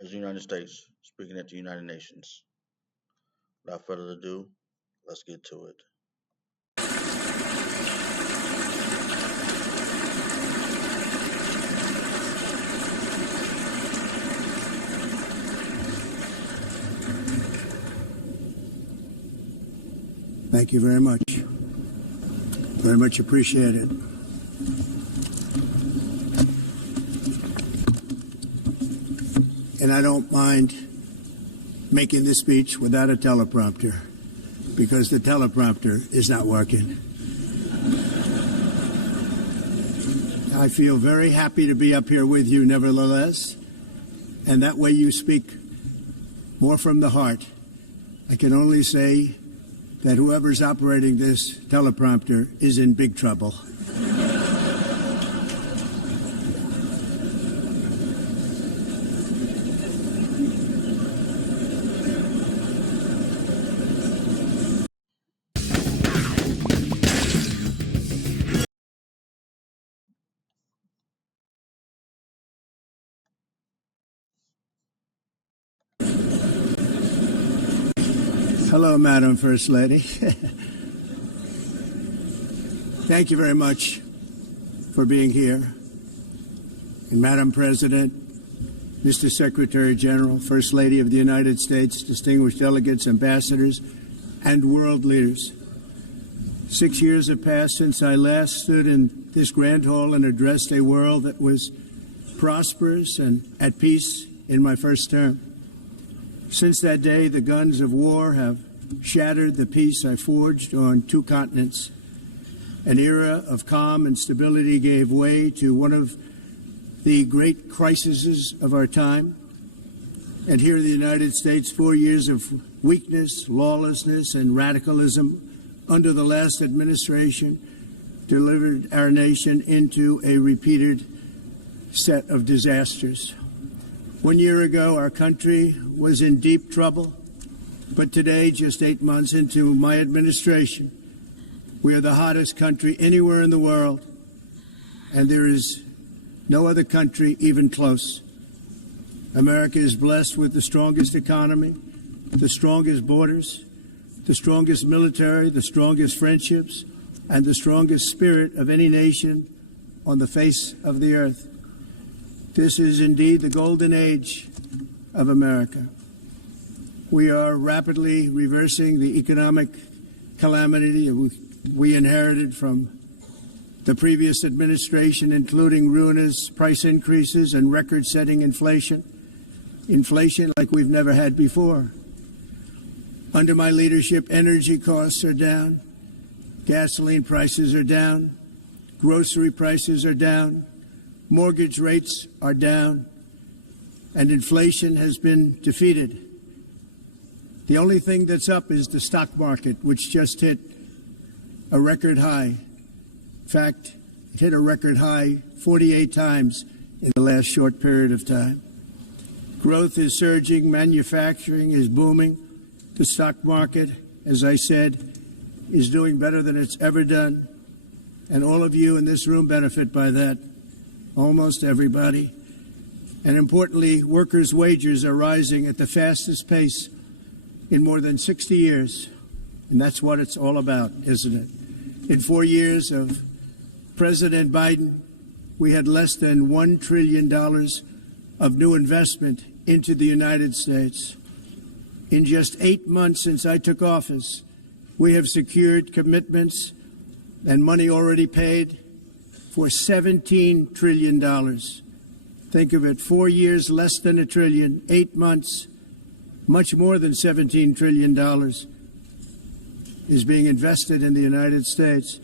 As the United States, speaking at the United Nations. Without further ado, let's get to it. Thank you very much. Very much appreciate it. And I don't mind making this speech without a teleprompter, because the teleprompter is not working. I feel very happy to be up here with you nevertheless, and that way you speak more from the heart. I can only say that whoever's operating this teleprompter is in big trouble. Hello, Madam First Lady. Thank you very much for being here. And Madam President, Mr. Secretary General, First Lady of the United States, distinguished delegates, ambassadors, and world leaders. 6 years have passed since I last stood in this grand hall and addressed a world that was prosperous and at peace in my first term. Since that day, the guns of war have shattered the peace I forged on 2 continents. An era of calm and stability gave way to one of the great crises of our time. And here in the United States, 4 years of weakness, lawlessness, and radicalism under the last administration delivered our nation into a repeated set of disasters. 1 year ago, our country was in deep trouble, but today, just 8 months into my administration, we are the hottest country anywhere in the world, and there is no other country even close. America is blessed with the strongest economy, the strongest borders, the strongest military, the strongest friendships, and the strongest spirit of any nation on the face of the earth. This is indeed the golden age of America. We are rapidly reversing the economic calamity we inherited from the previous administration, including ruinous price increases and record-setting inflation like we've never had before. Under my leadership, energy costs are down, gasoline prices are down, grocery prices are down, mortgage rates are down, and inflation has been defeated. The only thing that's up is the stock market, which just hit a record high. In fact, it hit a record high 48 times in the last short period of time. Growth is surging, manufacturing is booming. The stock market, as I said, is doing better than it's ever done. And all of you in this room benefit by that, almost everybody. And importantly, workers' wages are rising at the fastest pace in more than 60 years. And that's what it's all about, isn't it? In 4 years of President Biden, we had less than $1 trillion of new investment into the United States. In just 8 months since I took office, we have secured commitments and money already paid for $17 trillion. Think of it, 4 years, less than $1 trillion, 8 months, much more than $17 trillion is being invested in the United States,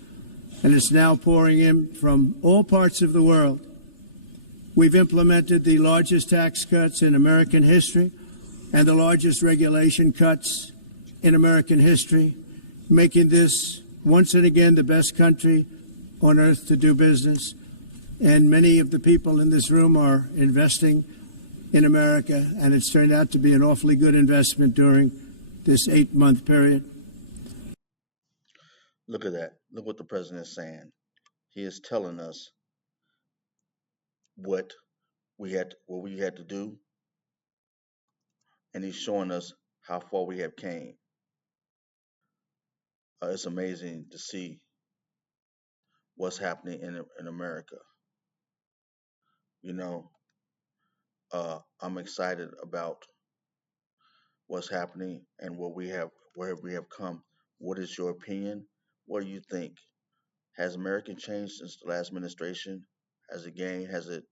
and it's now pouring in from all parts of the world. We've implemented the largest tax cuts in American history and the largest regulation cuts in American history, making this once and again the best country on earth to do business. And many of the people in this room are investing in America, and it's turned out to be an awfully good investment during this 8-month period. Look at that. Look what the president is saying. He is telling us what we had to do and he's showing us how far we have came. It's amazing to see what's happening in America. You know, I'm excited about what's happening and where we have come. What is your opinion? What do you think? Has America changed since the last administration? Has it gained? Has it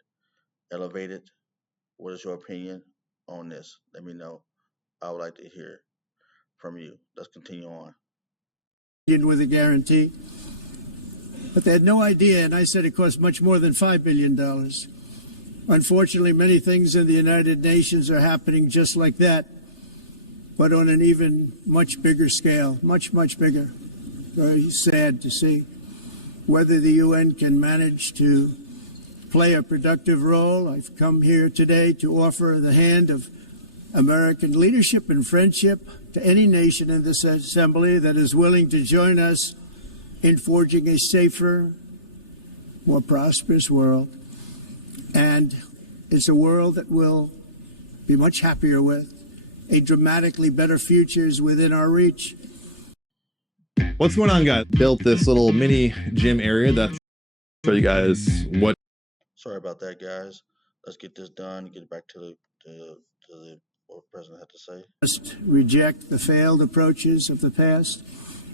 elevated? What is your opinion on this? Let me know. I would like to hear from you. Let's continue on. With a guarantee. But they had no idea, and I said it cost much more than $5 billion. Unfortunately, many things in the United Nations are happening just like that, but on an even much bigger scale, much, much bigger. Very sad to see whether the UN can manage to play a productive role. I've come here today to offer the hand of American leadership and friendship to any nation in this assembly that is willing to join us in forging a safer, more prosperous world. And it's a world that we'll be much happier with. A dramatically better future is within our reach. What's going on, guys? Built this little mini gym area that's show you guys what. Sorry about that, guys. Let's get this done. Get back to what the president had to say. Must reject the failed approaches of the past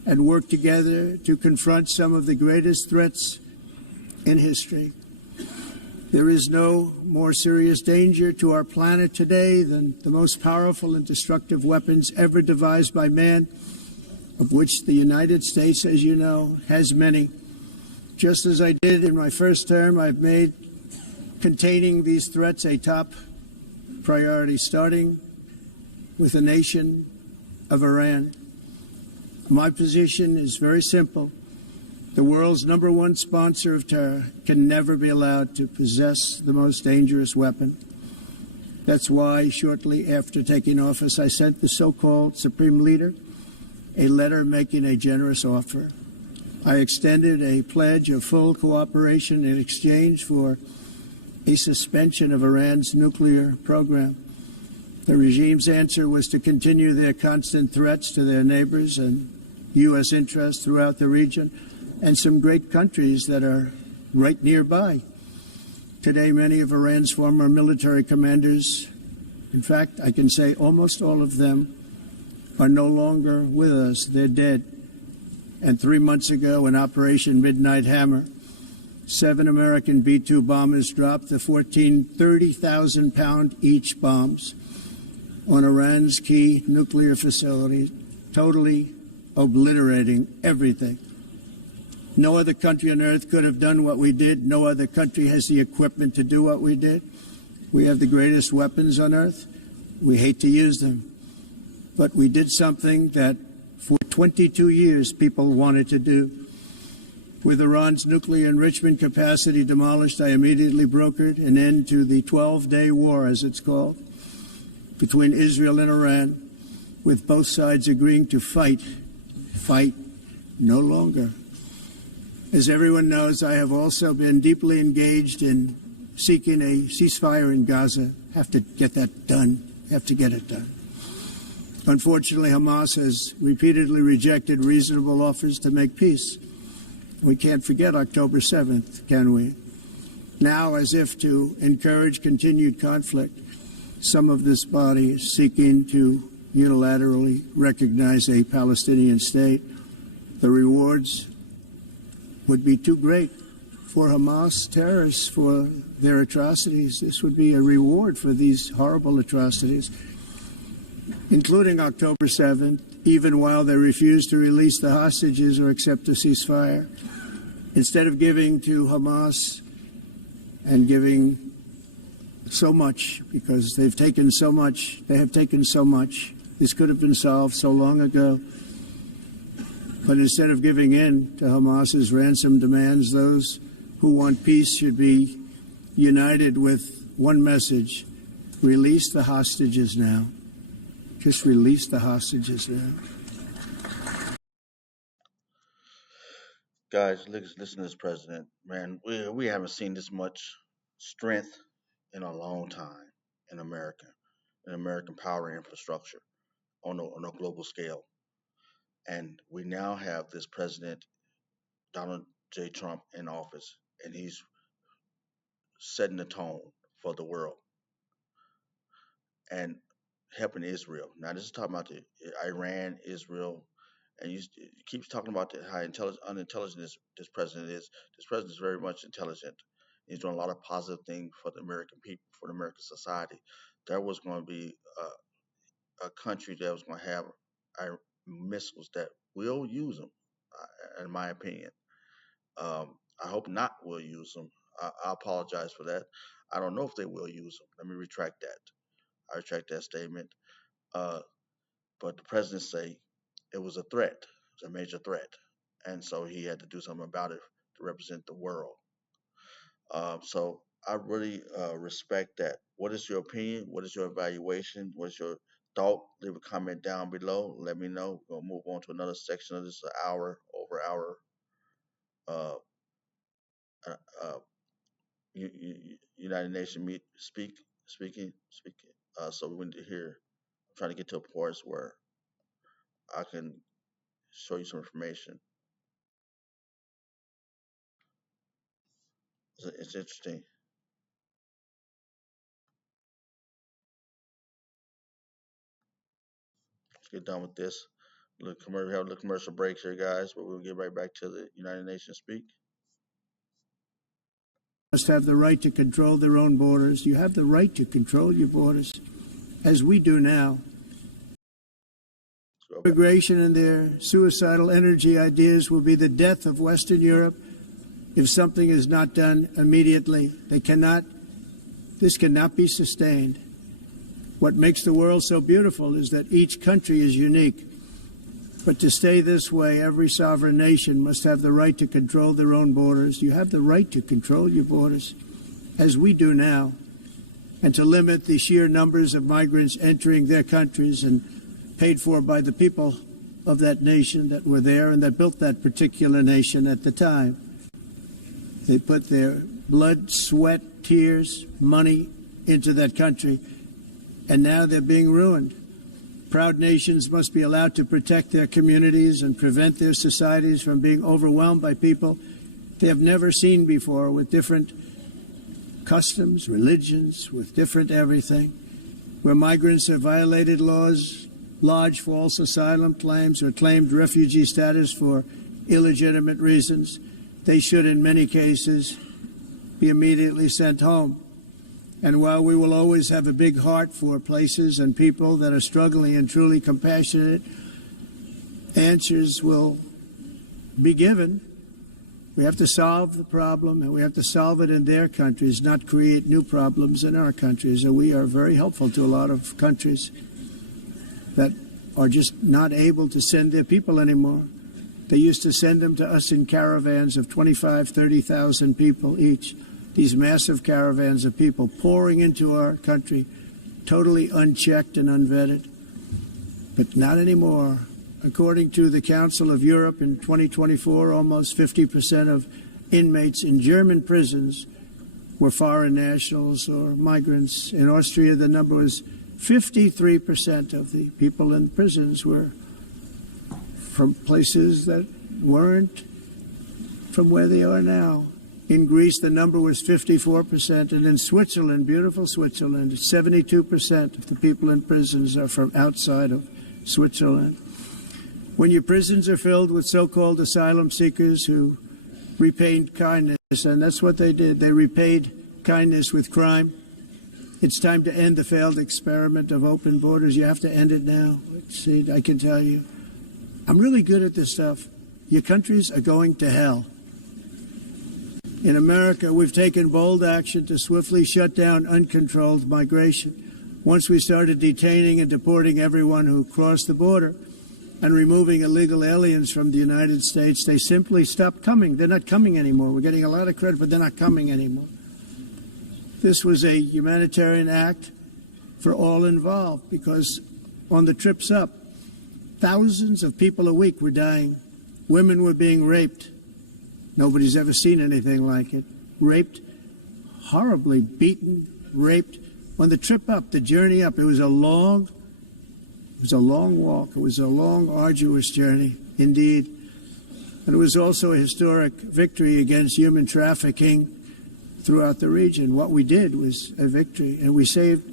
and work together to confront some of the greatest threats in history. There is no more serious danger to our planet today than the most powerful and destructive weapons ever devised by man, of which the United States, as you know, has many. Just as I did in my first term, I've made containing these threats a top priority, starting with the nation of Iran. My position is very simple. The world's #1 sponsor of terror can never be allowed to possess the most dangerous weapon. That's why, shortly after taking office, I sent the so-called Supreme Leader a letter making a generous offer. I extended a pledge of full cooperation in exchange for a suspension of Iran's nuclear program. The regime's answer was to continue their constant threats to their neighbors and U.S. interests throughout the region, and some great countries that are right nearby. Today, many of Iran's former military commanders, in fact, I can say almost all of them, are no longer with us. They're dead. And 3 months ago, in Operation Midnight Hammer, 7 American B-2 bombers dropped the 14 30,000-pound each bombs on Iran's key nuclear facilities, totally obliterating everything. No other country on earth could have done what we did. No other country has the equipment to do what we did. We have the greatest weapons on earth. We hate to use them. But we did something that for 22 years people wanted to do. With Iran's nuclear enrichment capacity demolished, I immediately brokered an end to the 12-day war, as it's called, between Israel and Iran, with both sides agreeing to fight no longer. As everyone knows, I have also been deeply engaged in seeking a ceasefire in Gaza. Have to get that done. Have to get it done. Unfortunately, Hamas has repeatedly rejected reasonable offers to make peace. We can't forget October 7th, can we? Now, as if to encourage continued conflict, some of this body is seeking to unilaterally recognize a Palestinian state. The rewards would be too great for Hamas terrorists for their atrocities. This would be a reward for these horrible atrocities, including October 7th, even while they refuse to release the hostages or accept a ceasefire. Instead of giving to Hamas and giving so much, because they've taken so much, they have taken so much. This could have been solved so long ago. But instead of giving in to Hamas's ransom demands, those who want peace should be united with one message: release the hostages now. Just release the hostages now. Guys, listen to this president. Man, we haven't seen this much strength in a long time in America. in American power infrastructure on a global scale. And we now have this president, Donald J. Trump, in office, and he's setting the tone for the world and helping Israel. Now, this is talking about the Iran, Israel, and he keeps talking about how unintelligent this president is. This president is very much intelligent. He's doing a lot of positive things for the American people, for the American society. There was going to be a country that was going to have missiles that will use them, in my opinion. I hope not will use them. I apologize for that. I don't know if they will use them. Let me retract that. I retract that statement. Uh, but the president say it was a threat. It was a major threat, and so he had to do something about it to represent the world. So I really respect that. What is your opinion? What is your evaluation? What is your thought? Leave a comment down below. Let me know. We'll move on to another section of this hour, over hour. Uh, uh, uh, United Nations speaking. So we went to here. I'm trying to get to a point where I can show you some information. It's interesting. Let's get done with this. Look, we have a little commercial break here, guys, but we'll get right back to the United Nations speak. Must have the right to control their own borders. You have the right to control your borders, as we do now. Immigration and their suicidal energy ideas will be the death of Western Europe if something is not done immediately. This cannot be sustained. What makes the world so beautiful is that each country is unique. But to stay this way, every sovereign nation must have the right to control their own borders. You have the right to control your borders, as we do now, and to limit the sheer numbers of migrants entering their countries and paid for by the people of that nation that were there and that built that particular nation at the time. They put their blood, sweat, tears, money into that country, and now they're being ruined. Proud nations must be allowed to protect their communities and prevent their societies from being overwhelmed by people they have never seen before, with different customs, religions, with different everything. Where migrants have violated laws, lodged false asylum claims, or claimed refugee status for illegitimate reasons, they should, in many cases, be immediately sent home. And while we will always have a big heart for places and people that are struggling and truly compassionate, answers will be given. We have to solve the problem, and we have to solve it in their countries, not create new problems in our countries. And we are very helpful to a lot of countries that are just not able to send their people anymore. They used to send them to us in caravans of 25,000, 30,000 people each. These massive caravans of people pouring into our country, totally unchecked and unvetted. But not anymore. According to the Council of Europe in 2024, almost 50% of inmates in German prisons were foreign nationals or migrants. In Austria, the number was 53% of the people in prisons were from places that weren't from where they are now. In Greece, the number was 54%, and in Switzerland, beautiful Switzerland, 72% of the people in prisons are from outside of Switzerland. When your prisons are filled with so-called asylum seekers who repaid kindness, and that's what they did, they repaid kindness with crime, it's time to end the failed experiment of open borders. You have to end it now. See, I can tell you, I'm really good at this stuff. Your countries are going to hell. In America, we've taken bold action to swiftly shut down uncontrolled migration. Once we started detaining and deporting everyone who crossed the border and removing illegal aliens from the United States, they simply stopped coming. They're not coming anymore. We're getting a lot of credit, but they're not coming anymore. This was a humanitarian act for all involved, because on the trips up, thousands of people a week were dying. Women were being raped. Nobody's ever seen anything like it. Raped, horribly beaten, raped, On the trip up, the journey up, it was a long walk. It was a long, arduous journey, indeed. And it was also a historic victory against human trafficking throughout the region. What we did was a victory, and we saved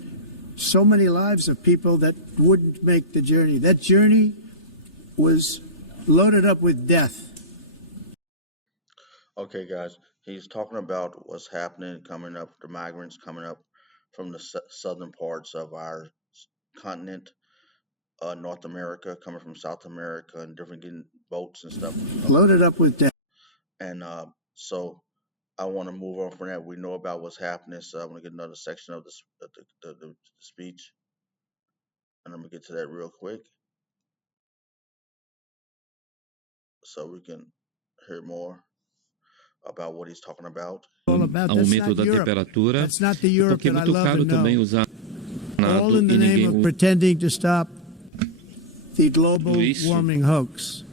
so many lives of people that wouldn't make the journey. That journey was loaded up with death. Okay, guys, he's talking about what's happening coming up, the migrants coming up from the southern parts of our continent, North America, coming from South America, and different getting boats and stuff. Loaded up with death. And so I want to move on from that. We know about what's happening, so I want to get another section of this, the speech, and I'm gonna get to that real quick, so we can hear more about what he's talking about. All about aumento da temperatura. That's not the Porque Europe é that I muito love caro and know. também usar All in the e name ninguém of usa pretending to stop the global isso. warming hoax.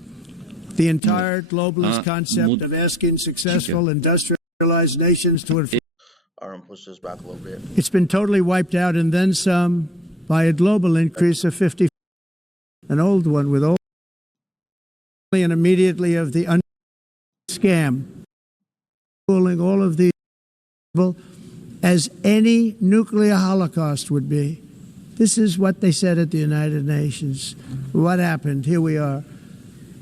The entire globalist concept of asking successful industrialized nations to enforce. All right, I'm gonna push this back a little bit. It's been totally wiped out and then some by a global increase of 50. An old one with old and immediately of the scam. Fooling all of these people as any nuclear holocaust would be. This is what they said at the United Nations. What happened? Here we are.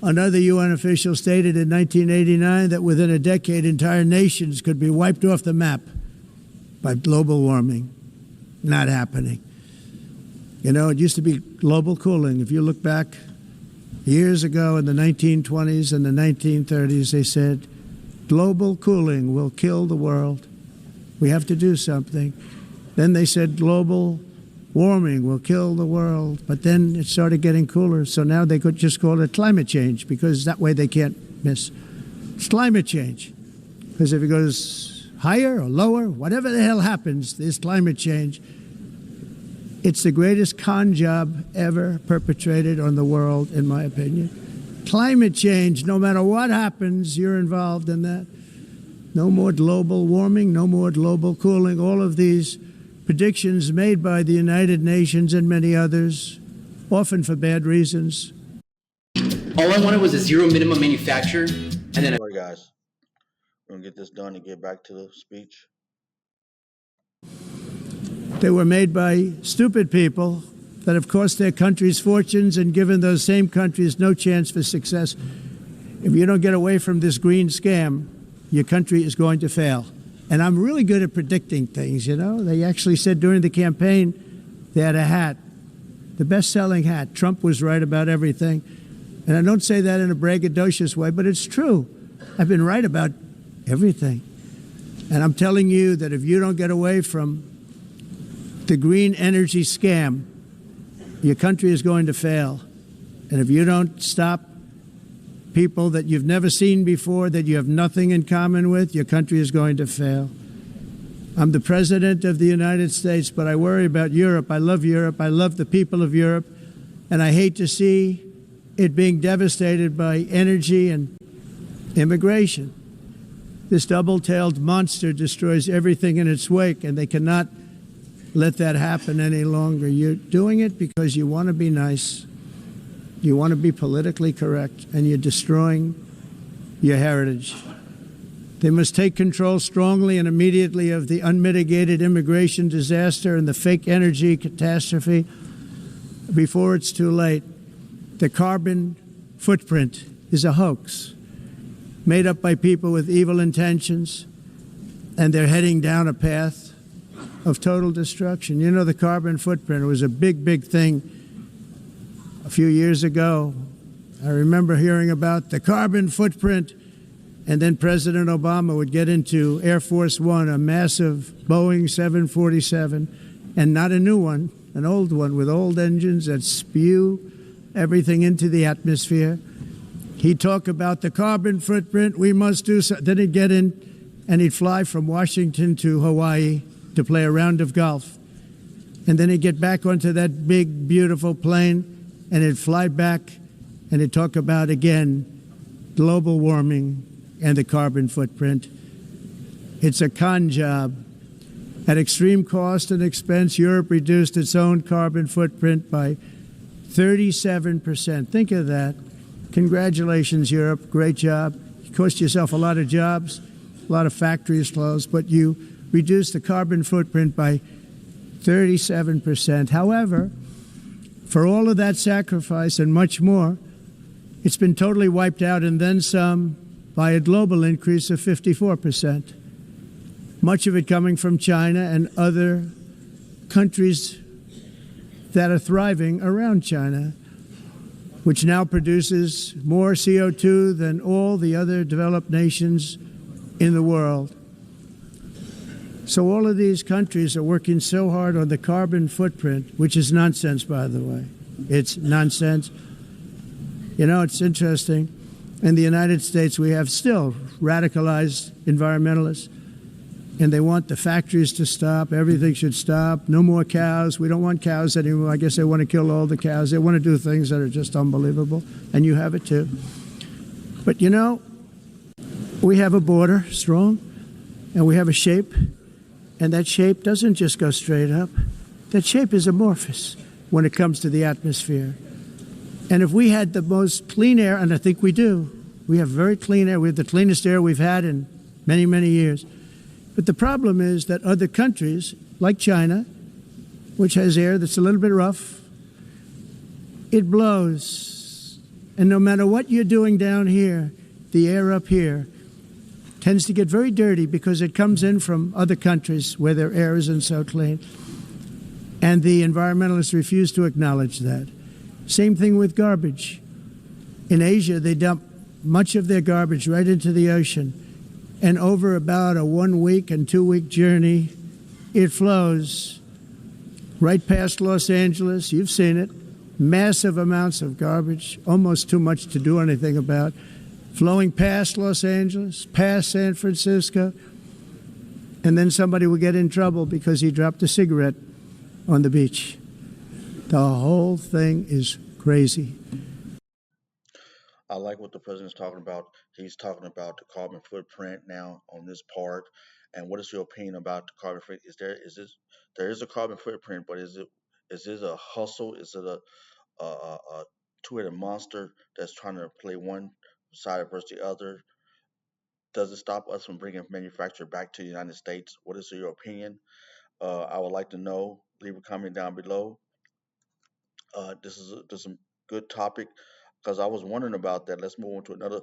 Another UN official stated in 1989 that within a decade, entire nations could be wiped off the map by global warming. Not happening. You know, it used to be global cooling. If you look back years ago in the 1920s and the 1930s, they said, global cooling will kill the world. We have to do something. Then they said global warming will kill the world. But then it started getting cooler. So now they could just call it climate change because that way they can't miss. It's climate change. Because if it goes higher or lower, whatever the hell happens, there's climate change. It's the greatest con job ever perpetrated on the world, in my opinion. Climate change, no matter what happens, you're involved in that. No more global warming, no more global cooling. All of these predictions made by the United Nations and many others, often for bad reasons. All I wanted was a zero minimum manufacturer, and then All right, guys, we're gonna get this done and get back to the speech. They were made by stupid people that have cost their countries fortunes and given those same countries no chance for success. If you don't get away from this green scam, your country is going to fail. And I'm really good at predicting things, you know. They actually said during the campaign they had a hat, the best-selling hat. Trump was right about everything. And I don't say that in a braggadocious way, but it's true. I've been right about everything. And I'm telling you that if you don't get away from the green energy scam, your country is going to fail. And if you don't stop people that you've never seen before, that you have nothing in common with, your country is going to fail. I'm the President of the United States, but I worry about Europe. I love Europe. I love the people of Europe. And I hate to see it being devastated by energy and immigration. This double-tailed monster destroys everything in its wake, and they cannot let that happen any longer. You're doing it because you want to be nice. You want to be politically correct, and you're destroying your heritage. They must take control strongly and immediately of the unmitigated immigration disaster and the fake energy catastrophe before it's too late. The carbon footprint is a hoax made up by people with evil intentions, and they're heading down a path of total destruction. You know, the carbon footprint, it was a big, big thing a few years ago. I remember hearing about the carbon footprint, and then President Obama would get into Air Force One, a massive Boeing 747, and not a new one, an old one with old engines that spew everything into the atmosphere. He'd talk about the carbon footprint, we must do so. Then he'd get in and he'd fly from Washington to Hawaii to play a round of golf. And then he'd get back onto that big, beautiful plane and he'd fly back and he'd talk about, again, global warming and the carbon footprint. It's a con job. At extreme cost and expense, Europe reduced its own carbon footprint by 37%. Think of that. Congratulations, Europe. Great job. You cost yourself a lot of jobs, a lot of factories closed, but you reduced the carbon footprint by 37%. However, for all of that sacrifice and much more, it's been totally wiped out and then some by a global increase of 54%. Much of it coming from China and other countries that are thriving around China, which now produces more CO2 than all the other developed nations in the world. So all of these countries are working so hard on the carbon footprint, which is nonsense, by the way. It's nonsense. You know, it's interesting. In the United States, we have still radicalized environmentalists, and they want the factories to stop. Everything should stop. No more cows. We don't want cows anymore. I guess they want to kill all the cows. They want to do things that are just unbelievable, and you have it too. But you know, we have a border, strong, and we have a shape, and that shape doesn't just go straight up. That shape is amorphous when it comes to the atmosphere. And if we had the most clean air, and I think we do, we have very clean air. We have the cleanest air we've had in many, many years. But the problem is that other countries, like China, which has air that's a little bit rough, it blows. And no matter what you're doing down here, the air up here tends to get very dirty because it comes in from other countries where their air isn't so clean. And the environmentalists refuse to acknowledge that. Same thing with garbage. In Asia, they dump much of their garbage right into the ocean. And over about a 1 week and 2 week journey, it flows right past Los Angeles. You've seen it. Massive amounts of garbage, almost too much to do anything about, flowing past Los Angeles, past San Francisco. And then somebody will get in trouble because he dropped a cigarette on the beach. The whole thing is crazy. I like what the president's talking about. He's talking about the carbon footprint now on this part. And what is your opinion about the carbon footprint? There is a carbon footprint, but is it a hustle? Is it a two-headed monster that's trying to play one side versus the other? Does it stop us from bringing manufacturing back to the United States? What is your opinion? I would like to know. Leave a comment down below. This is a good topic because I was wondering about that. Let's move on to another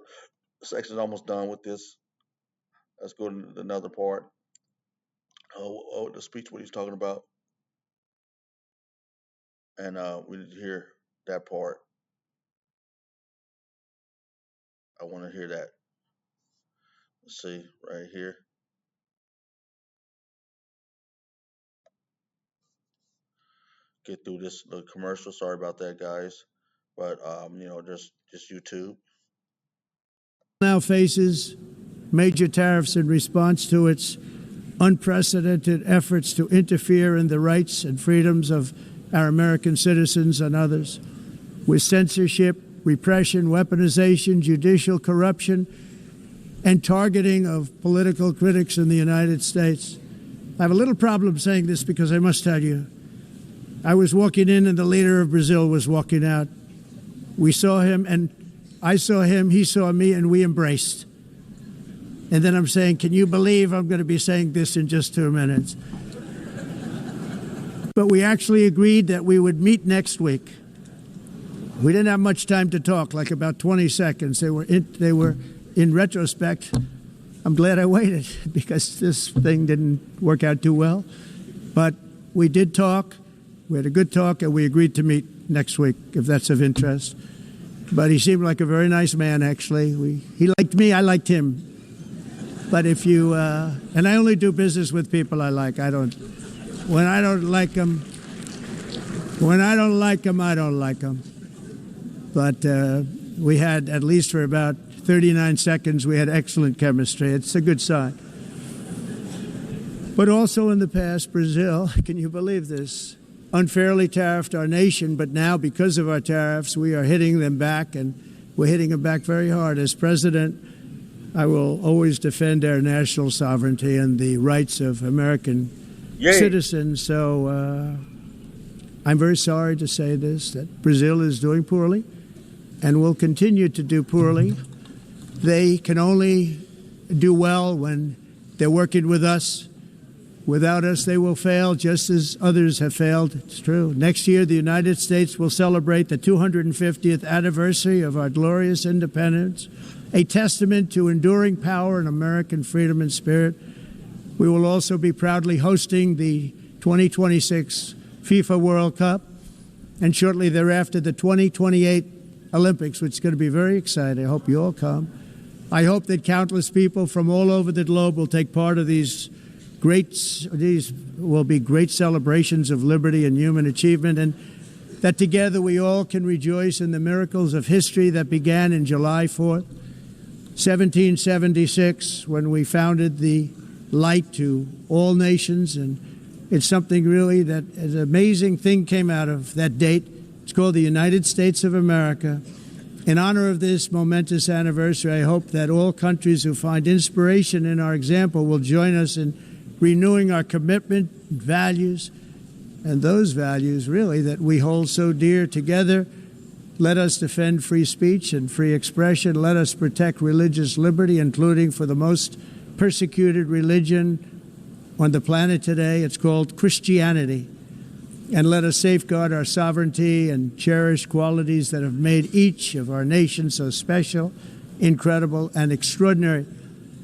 section. Almost done with this. Let's go to another part. The speech, what he's talking about, and we need to hear that part. I want to hear that. Let's see right here. Get through this little commercial. Sorry about that, guys. But just YouTube. Now faces major tariffs in response to its unprecedented efforts to interfere in the rights and freedoms of our American citizens and others, with censorship, repression, weaponization, judicial corruption, and targeting of political critics in the United States. I have a little problem saying this because I must tell you, I was walking in and the leader of Brazil was walking out. We saw him and I saw him, he saw me, and we embraced. And then I'm saying, can you believe I'm going to be saying this in just 2 minutes? But we actually agreed that we would meet next week. We didn't have much time to talk, like about 20 seconds. They were in retrospect, I'm glad I waited because this thing didn't work out too well. But we did talk. We had a good talk, and we agreed to meet next week, if that's of interest. But he seemed like a very nice man, actually. He liked me, I liked him. But if you, and I only do business with people I like. When I don't like them, I don't like them. But we had, at least for about 39 seconds, we had excellent chemistry. It's a good sign. But also in the past, Brazil, can you believe this? Unfairly tariffed our nation, but now because of our tariffs, we are hitting them back, and we're hitting them back very hard. As president, I will always defend our national sovereignty and the rights of American Yay. citizens. So I'm very sorry to say this, that Brazil is doing poorly and will continue to do poorly. They can only do well when they're working with us. Without us, they will fail, just as others have failed. It's true. Next year, the United States will celebrate the 250th anniversary of our glorious independence, a testament to enduring power and American freedom and spirit. We will also be proudly hosting the 2026 FIFA World Cup, and shortly thereafter, the 2028 Olympics, which is going to be very exciting. I hope you all come. I hope that countless people from all over the globe will take part of these will be great celebrations of liberty and human achievement, and that together we all can rejoice in the miracles of history that began in July 4th, 1776, when we founded the light to all nations. And it's something really that an amazing thing came out of that date. It's called the United States of America. In honor of this momentous anniversary, I hope that all countries who find inspiration in our example will join us in renewing our commitment, values, and those values really that we hold so dear. Together, let us defend free speech and free expression. Let us protect religious liberty, including for the most persecuted religion on the planet today. It's called Christianity. And let us safeguard our sovereignty and cherish qualities that have made each of our nations so special, incredible, and extraordinary.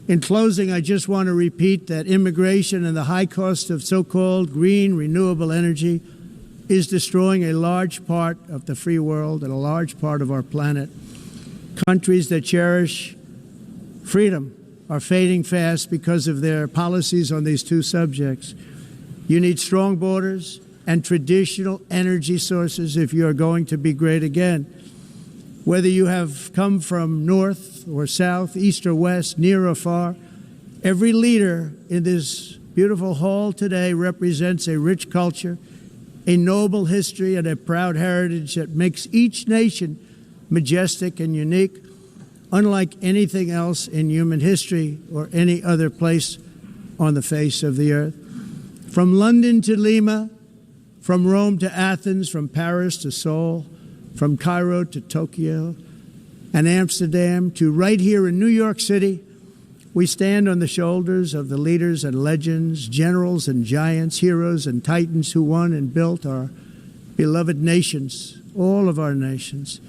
In closing, I just want to repeat that immigration and the high cost of so-called green renewable energy is destroying a large part of the free world and a large part of our planet. Countries that cherish freedom are fading fast because of their policies on these two subjects. You need strong borders and traditional energy sources if you are going to be great again. Whether you have come from north or south, east or west, near or far, every leader in this beautiful hall today represents a rich culture, a noble history, and a proud heritage that makes each nation majestic and unique, unlike anything else in human history or any other place on the face of the earth. From London to Lima, from Rome to Athens, from Paris to Seoul, from Cairo to Tokyo and Amsterdam to right here in New York City, we stand on the shoulders of the leaders and legends, generals and giants, heroes and titans who won and built our beloved nations, all of our nations,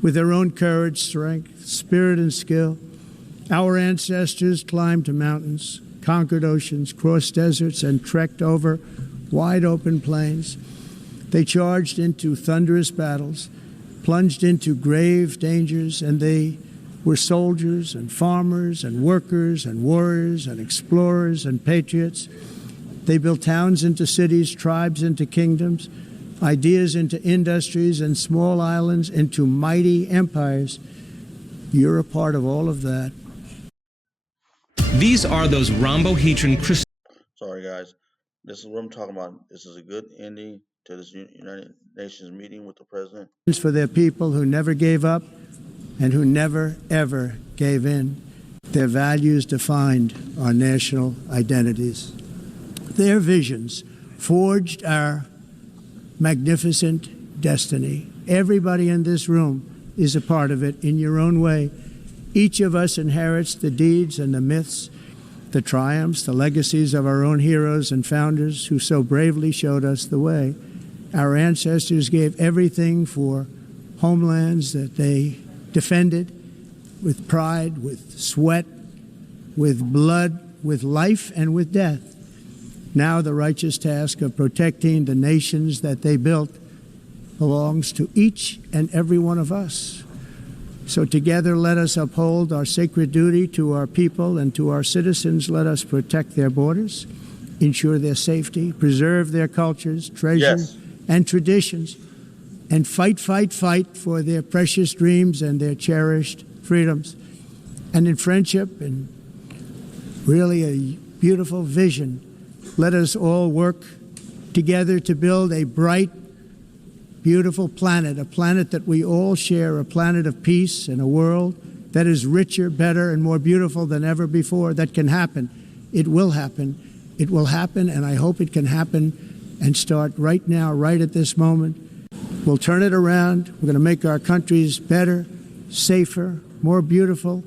with their own courage, strength, spirit, and skill. Our ancestors climbed mountains, conquered oceans, crossed deserts, and trekked over wide open plains. They charged into thunderous battles, plunged into grave dangers, and they were soldiers and farmers and workers and warriors and explorers and patriots. They built towns into cities, tribes into kingdoms, ideas into industries, and small islands into mighty empires. You're a part of all of that. These are those rhombohedron crystals. Sorry, guys. This is what I'm talking about. This is a good ending to this United Nations meeting with the president. For their people who never gave up and who never, ever gave in. Their values defined our national identities. Their visions forged our magnificent destiny. Everybody in this room is a part of it in your own way. Each of us inherits the deeds and the myths, the triumphs, the legacies of our own heroes and founders who so bravely showed us the way. Our ancestors gave everything for homelands that they defended with pride, with sweat, with blood, with life, and with death. Now the righteous task of protecting the nations that they built belongs to each and every one of us. So together let us uphold our sacred duty to our people and to our citizens. Let us protect their borders, ensure their safety, preserve their cultures, treasures, and traditions, and fight, fight, fight for their precious dreams and their cherished freedoms. And in friendship and really a beautiful vision, let us all work together to build a bright, beautiful planet, a planet that we all share, a planet of peace and a world that is richer, better, and more beautiful than ever before. That can happen. It will happen. It will happen, and I hope it can happen and start right now, right at this moment. We'll turn it around. We're going to make our countries better, safer, more beautiful.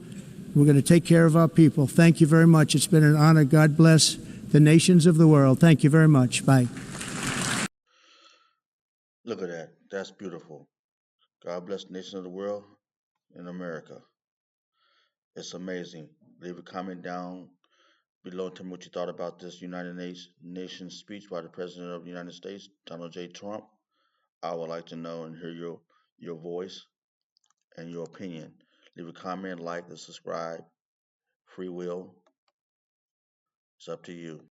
We're going to take care of our people. Thank you very much. It's been an honor. God bless the nations of the world. Thank you very much. Bye. Look at that. That's beautiful. God bless the nation of the world and America. It's amazing. Leave a comment down below and tell me what you thought about this United Nations speech by the President of the United States, Donald J. Trump. I would like to know and hear your voice and your opinion. Leave a comment, like, and subscribe. Free will. It's up to you.